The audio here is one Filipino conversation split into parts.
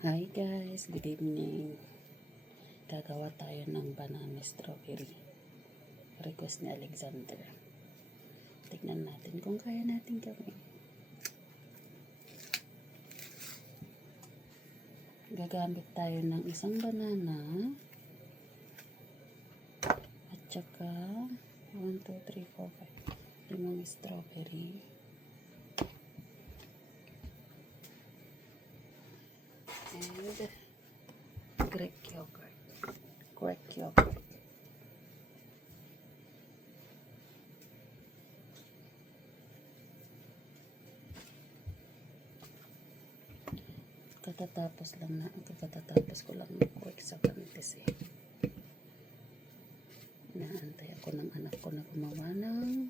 Hi guys, good evening. Gagawa tayo ng banana strawberry. Request ni Alexander. Tignan natin kung kaya natin gawin. Gagamit tayo ng isang banana at saka 1, 2, 3, 4, 5 limang strawberry. And Greek yogurt. Katatapos ko lang mag-work sa kantis eh. Inaantay ako ng anak ko na gumawa ng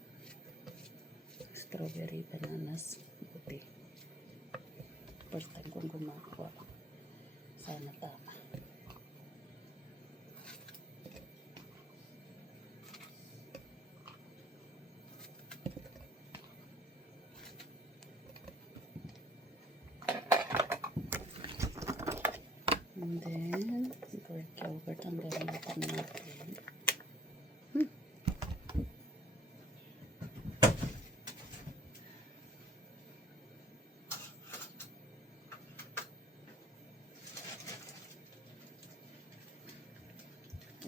strawberry bananas smoothie. First time kong gumagawa. Sana tama. And then, Greek yogurt ang gamitin natin.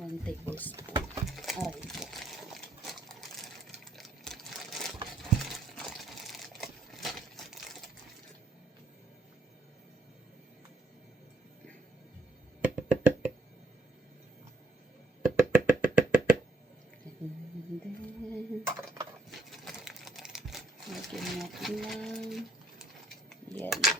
One tablespoon. Aray po. And then, lagyan natin ng yellow.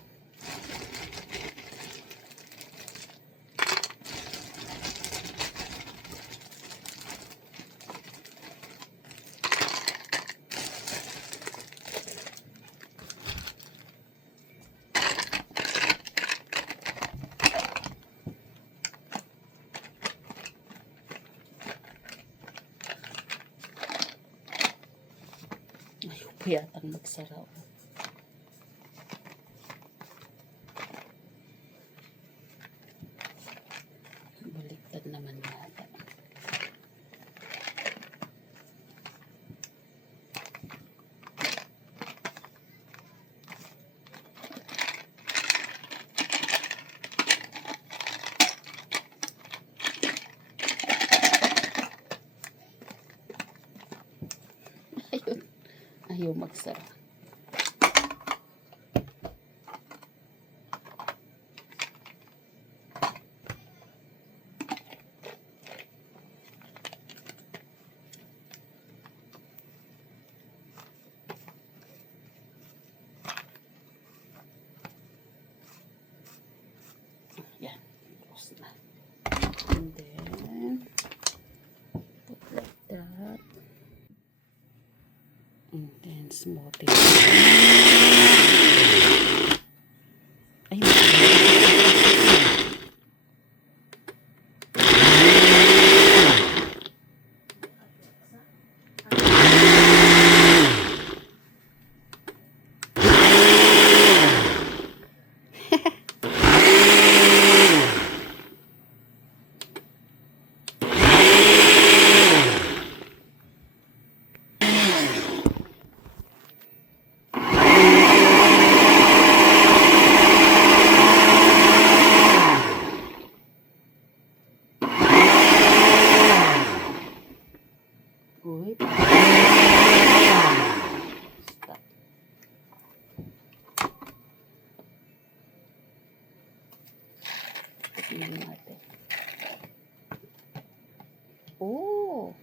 Ayaw pa yatang magsaraw. Baliktad naman yata. Ayaw magsara. Yan. Close na. And then, put like that. And then, smoothie. Ay, uy. Stop. Tignan natin. Oh!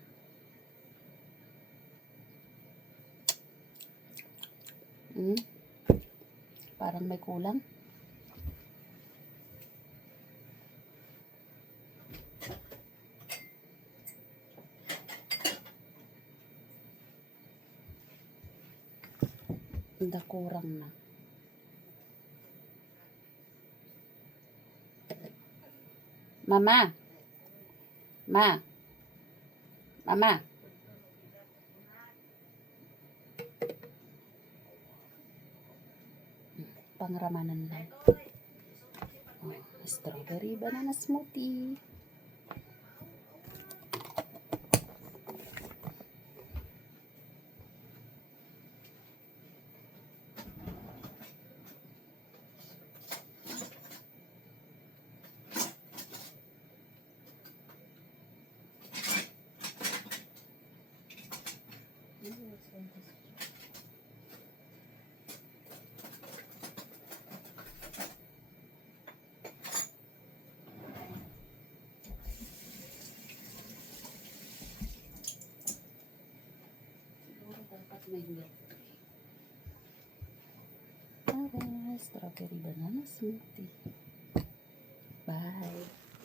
Parang may kulang. Kurang na. Mama. Mama. Pangramanan lang. Oh. Strawberry banana smoothie. Siguro dapat may milk. Tara, strawberry banana smoothie.